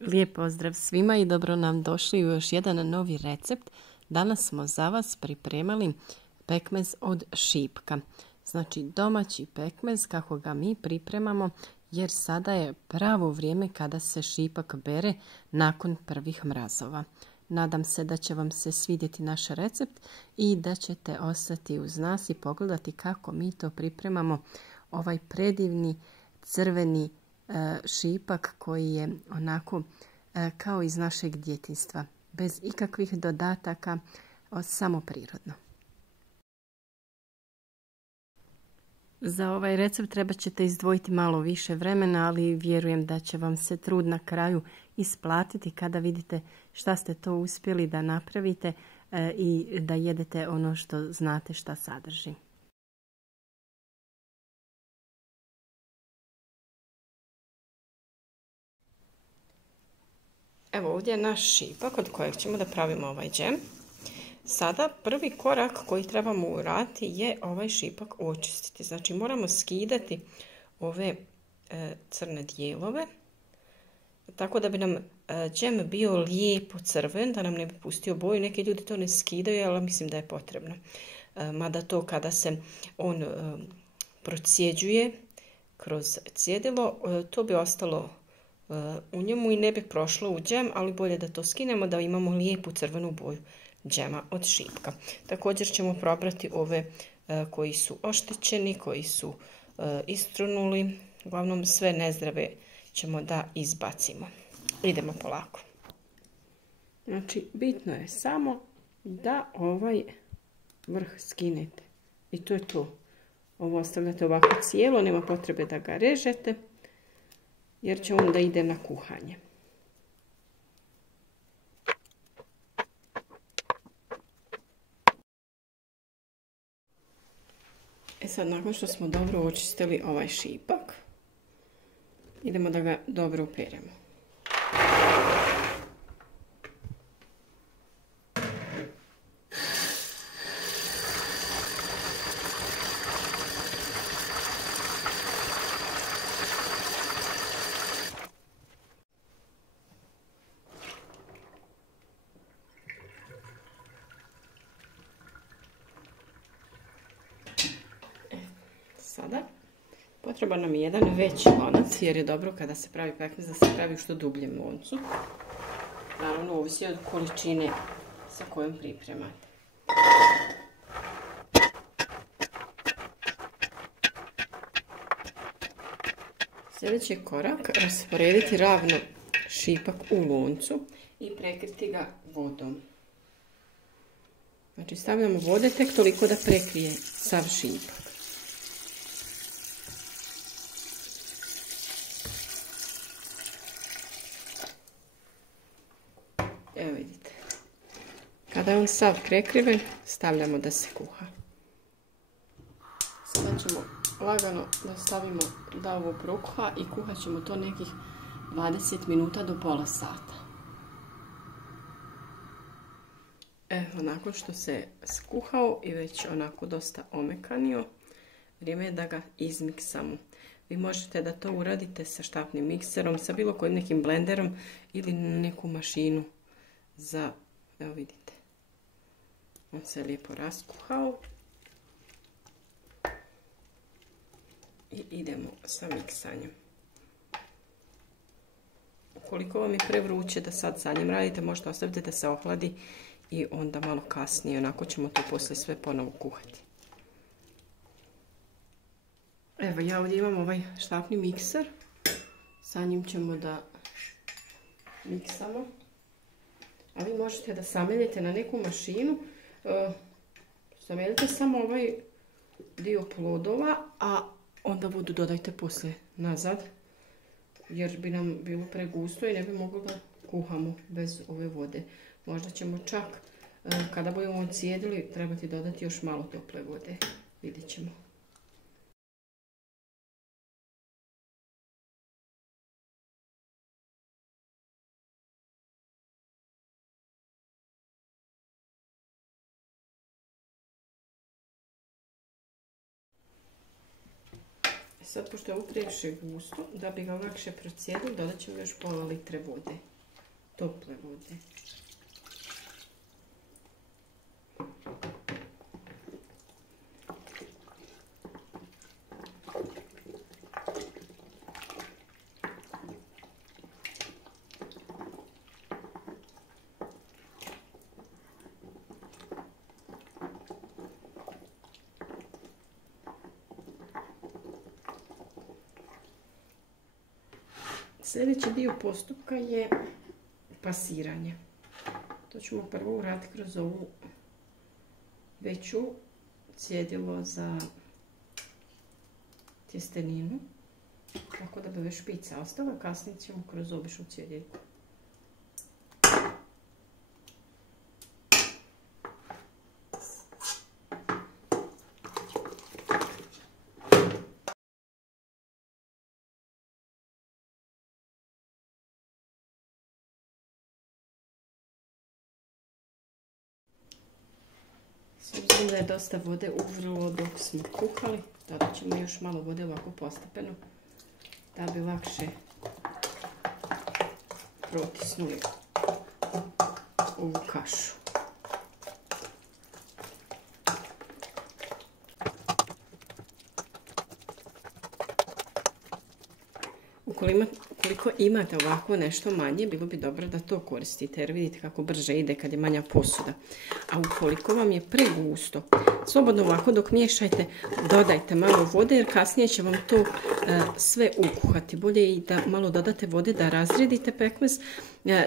Lijep pozdrav svima i dobro nam došli u još jedan novi recept. Danas smo za vas pripremali pekmez od šipka. Znači domaći pekmez kako ga mi pripremamo, jer sada je pravo vrijeme kada se šipak bere nakon prvih mrazova. Nadam se da će vam se svidjeti naš recept i da ćete ostati uz nas i pogledati kako mi to pripremamo, ovaj predivni crveni šipak koji je onako kao iz našeg djetinjstva, bez ikakvih dodataka, samo prirodno. Za ovaj recept treba ćete izdvojiti malo više vremena, ali vjerujem da će vam se trud na kraju isplatiti kada vidite šta ste to uspjeli da napravite i da jedete ono što znate šta sadrži. Evo ovdje je naš šipak od kojeg ćemo da pravimo ovaj džem. Sada prvi korak koji trebamo uraditi je ovaj šipak očistiti. Znači moramo skidati ove crne dijelove, tako da bi nam džem bio lijepo crven, da nam ne bi pustio boju. Neki ljudi to ne skidaju, ali mislim da je potrebno. Mada to kada se on procjeđuje kroz cjedilo, to bi ostalo u njemu i ne bi prošlo u džem, ali bolje da to skinemo da imamo lijepu crvenu boju džema od šipka. Također ćemo probrati ove koji su oštećeni, koji su istrunuli. Uglavnom sve nezdrave ćemo da izbacimo. Idemo polako. Znači bitno je samo da ovaj vrh skinete i to je to. Ovo ostavljate ovako cijelo, nema potrebe da ga režete, jer će onda ide na kuhanje. Sad nakon što smo dobro očistili ovaj šipak, idemo da ga dobro uperemo. Sada potreban nam je jedan veći lonac, jer je dobro kada se pravi pekmez da se pravi u što dubljem loncu. Naravno ovisi od količine sa kojom pripremate. Sljedeći korak, rasporediti ravno šipak u loncu i prekriti ga vodom. Znači stavljamo vode tek toliko da prekrije sav šipak. Evo vidite, kada je on sav prekriven, stavljamo da se kuha. Sada ćemo lagano da stavimo da ovo prokuha i kuhat ćemo to nekih 20 minuta do pola sata. Evo, nakon što se skuhao i već onako dosta omekanio, vrijeme je da ga izmiksamo. Vi možete da to uradite sa štapnim mikserom, sa bilo kojim nekim blenderom ili neku mašinu za, evo vidite, on se lijepo raskuhao i idemo sa miksanjem. Ukoliko vam je prevruće da sad sa njim radite, možete ostaviti da se ohladi i onda malo kasnije, onako ćemo to poslije sve ponovo kuhati. Evo ja ovdje imam ovaj štapni mikser, sa njim ćemo da miksamo. A vi možete da sameljete na neku mašinu, sameljite samo ovaj dio plodova, a onda vodu dodajte poslije nazad, jer bi nam bilo pregusto i ne bi mogli da kuhamo bez ove vode. Možda ćemo čak, kada budemo cijedili, trebati dodati još malo tople vode, vidjet ćemo. Sad, pošto je ovo previše gusto, da bi ga lakše procijedili, dodat ćemo još pola litre vode. Tople vode. Sljedeći dio postupka je pasiranje. To ćemo prvo uraditi kroz ovu veću cjedilo za tjesteninu, tako da bi ove špica ostala. Kasnije ćemo kroz običnu cjediljku. S obzirom da je dosta vode uvrlo dok smo kuhali, dodat ćemo još malo vode ovako postepeno, da bi lakše protisnuli ovu kašu. Ukoliko imate ovako nešto manje, bilo bi dobro da to koristite, jer vidite kako brže ide kad je manja posuda. A ukoliko vam je pregusto, slobodno ovako dok miješajte, dodajte malo vode, jer kasnije će vam to sve ukuhati. Bolje je i da malo dodate vode da razredite pekmez,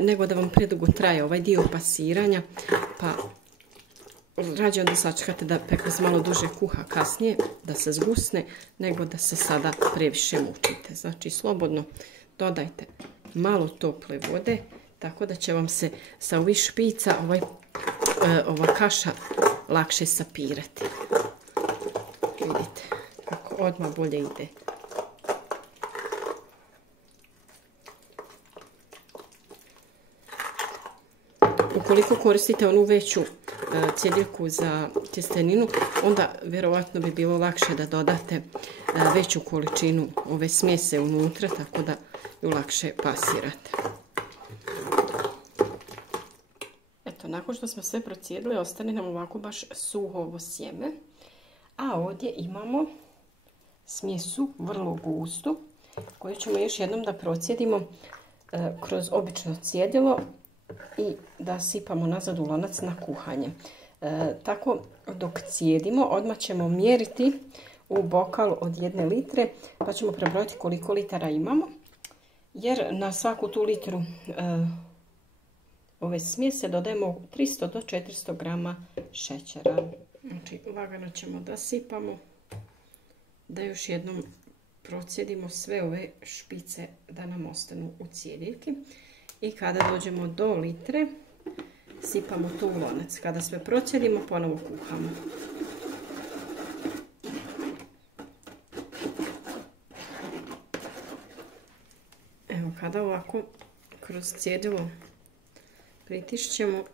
nego da vam predugo traje ovaj dio pasiranja, pa rađe onda sačekate da pekmez malo duže kuha kasnije, da se zgusne, nego da se sada previše mučite. Znači, slobodno dodajte malo tople vode, tako da će vam se sa ovih špica ova kaša lakše sapirati. Vidite kako odmah bolje ide. Ukoliko koristite onu veću cjediljku za tjesteninu, onda vjerovatno bi bilo lakše da dodate veću količinu ove smjese unutra, tako da ju lakše pasirate. Eto, nakon što smo sve procijedili, ostane nam ovako baš suho ovo sjeme. A ovdje imamo smjesu vrlo gustu, koju ćemo još jednom da procijedimo kroz obično cjedilo i da sipamo nazad u lonac na kuhanje. Tako dok cijedimo, odmah ćemo mjeriti u bokal od 1 litre, pa ćemo prebrojiti koliko litara imamo, jer na svaku tu litru ove smjese dodajemo 300 do 400 grama šećera. Znači, lagano ćemo da sipamo, da još jednom procijedimo sve ove špice da nam ostanu u cjediljki. I kada dođemo do litre, sipamo to u lonac. Kada sve procijedimo, ponovo kuhamo. Evo, kada ovako kroz cjedilo pritišćemo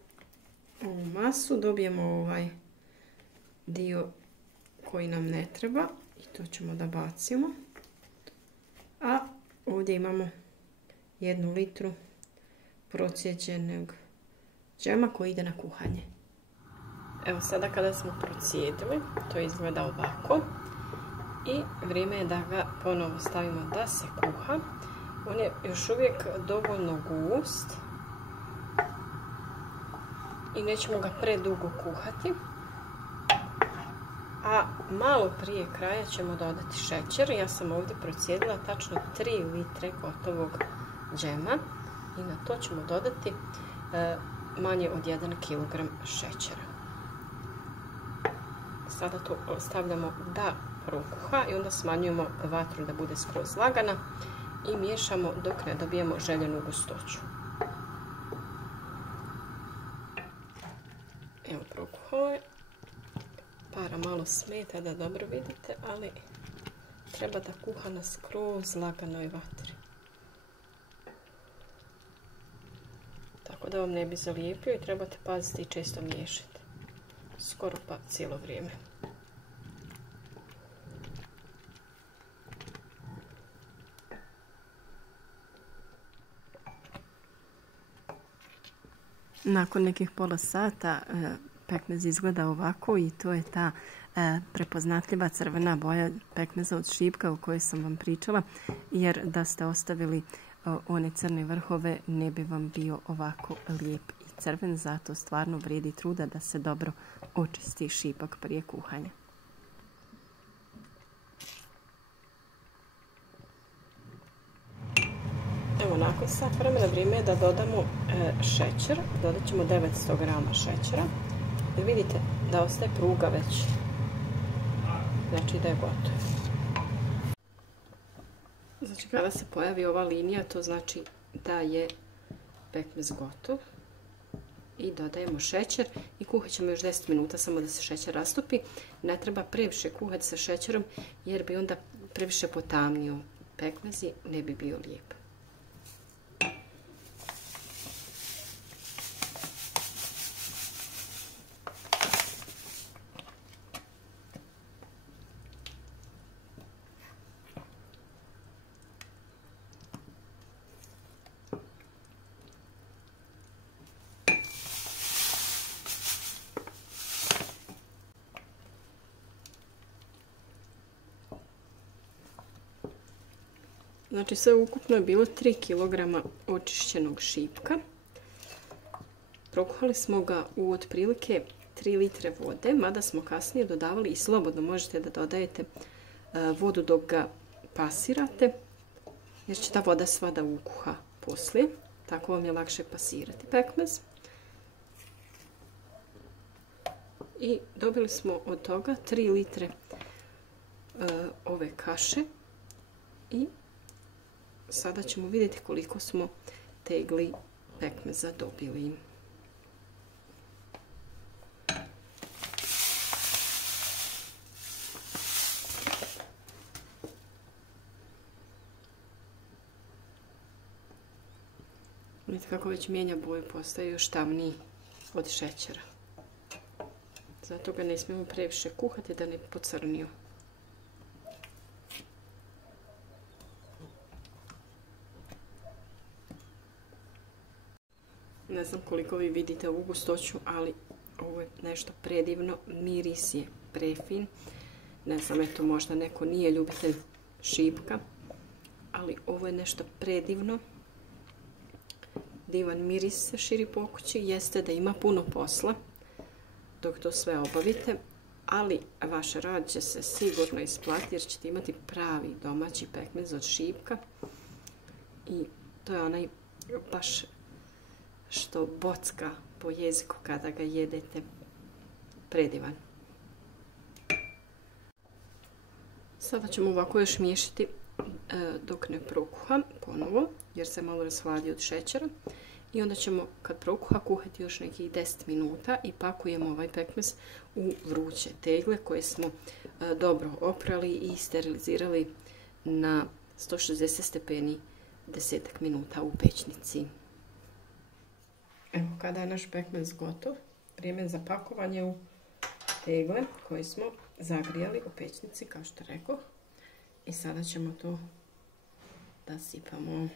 ovu masu, dobijemo ovaj dio koji nam ne treba i to ćemo da bacimo. A ovdje imamo 1 litru procijeđenog džema koji ide na kuhanje. Evo, sada kada smo procijedili, to izgleda ovako i vrijeme je da ga ponovo stavimo da se kuha. On je još uvijek dovoljno gust i nećemo ga predugo kuhati, a malo prije kraja ćemo dodati šećer. Ja sam ovdje procijedila tačno 3 litre gotovog džema i na to ćemo dodati manje od 1 kg šećera. Sada to stavljamo da prokuha i onda smanjujemo vatru da bude skroz lagana i miješamo dok ne dobijemo željenu gustoću. Evo, prokuhao je. Para malo smeta da dobro vidite, ali treba da kuha na skroz laganoj vatri. Tako da vam ne bi zalijepio i trebate paziti i često miješati. Skoro pa cijelo vrijeme. Nakon nekih pola sata pekmez izgleda ovako i to je ta prepoznatljiva crvena boja pekmeza od šipka o kojoj sam vam pričala, jer da ste ostavili one crne vrhove ne bi vam bio ovako lijep i crven, zato stvarno vrijedi truda da se dobro očisti šipak prije kuhanja. Evo, nakon sat vremena vrijeme je da dodamo šećer. Dodat ćemo 900 grama šećera. Jer vidite da ostaje pruga već. Znači da je gotovo. Znači kada se pojavi ova linija, to znači da je pekmez gotov. I dodajemo šećer i kuhat ćemo još 10 minuta samo da se šećer rastopi. Ne treba previše kuhati sa šećerom jer bi onda previše potamnio pekmez i ne bi bio lijep. Znači sve ukupno je bilo 3 kg očišćenog šipka. Prokuhali smo ga u otprilike 3 litre vode, mada smo kasnije dodavali i slobodno možete da dodajete vodu dok ga pasirate, jer će ta voda sva da ukuha poslije. Tako vam je lakše pasirati pekmez. I dobili smo od toga 3 litre ove kaše i sada ćemo vidjeti koliko smo tegli pekmeza dobili. Vidite kako već mijenja boju, postaje još tamniji od šećera. Zato ga ne smijemo previše kuhati da ne pocrnio. Ne znam koliko vi vidite ovu gustoću, ali ovo je nešto predivno. Miris je prefin. Ne znam, eto možda neko nije ljubitelj šipka, ali ovo je nešto predivno. Divan miris se širi po kući. Jeste da ima puno posla dok to sve obavite, ali vaš rad će se sigurno isplatiti jer ćete imati pravi domaći pekmez od šipka. I to je onaj baš što bocka po jeziku kada ga jedete. Predivan. Sada ćemo ovako još miješati dok ne prokuha ponovo, jer se malo rashladi od šećera. I onda ćemo kad prokuha kuhati još nekih 10 minuta i pakujemo ovaj pekmez u vruće tegle koje smo dobro oprali i sterilizirali na 160 stepeni 10 minuta u pećnici. Evo, kada je naš pekmez gotov, vrijeme za pakovanje u tegle koje smo zagrijali u pećnici, kao što rekoh. I sada ćemo to da sipamo.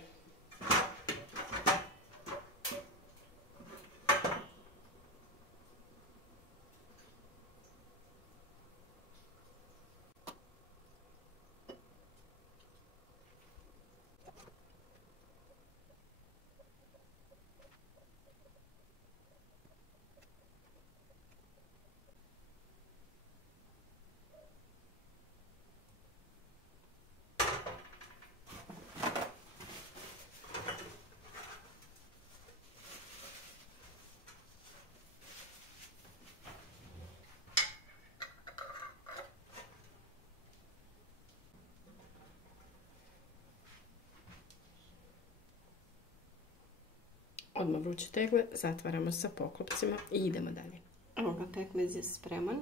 Odmah vruće tegle, zatvaramo sa poklopcima i idemo dalje. Evo ga, pekmez je spreman,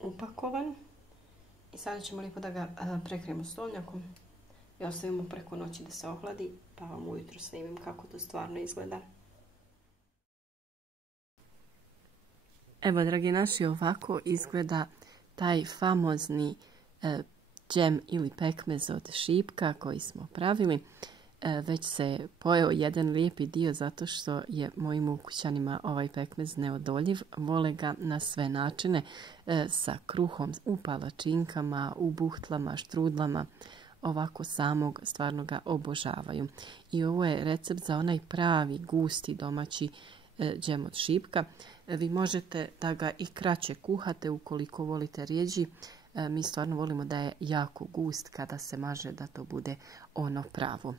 upakovan. I sada ćemo lijepo da ga prekrijemo stolnjakom i ostavimo preko noći da se ohladi, pa vam ujutro snimim kako to stvarno izgleda. Evo, dragi naši, ovako izgleda taj famozni džem ili pekmez od šipka koji smo pravili. već se pojeo jedan lijepi dio zato što je mojim ukućanima ovaj pekmez neodoljiv. Vole ga na sve načine, sa kruhom, u palačinkama, u buhtlama, štrudlama. Ovako samog stvarno ga obožavaju. I ovo je recept za onaj pravi, gusti, domaći džem od šipka. Vi možete da ga i kraće kuhate ukoliko volite rjeđi. Mi stvarno volimo da je jako gust kada se maže, da to bude ono pravo.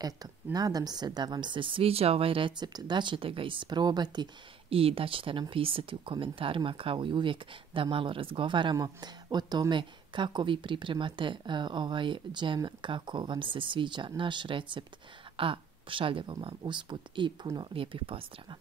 Eto, nadam se da vam se sviđa ovaj recept, da ćete ga isprobati i da ćete nam pisati u komentarima kao i uvijek da malo razgovaramo o tome kako vi pripremate ovaj džem, kako vam se sviđa naš recept, a šaljemo vam usput i puno lijepih pozdrava.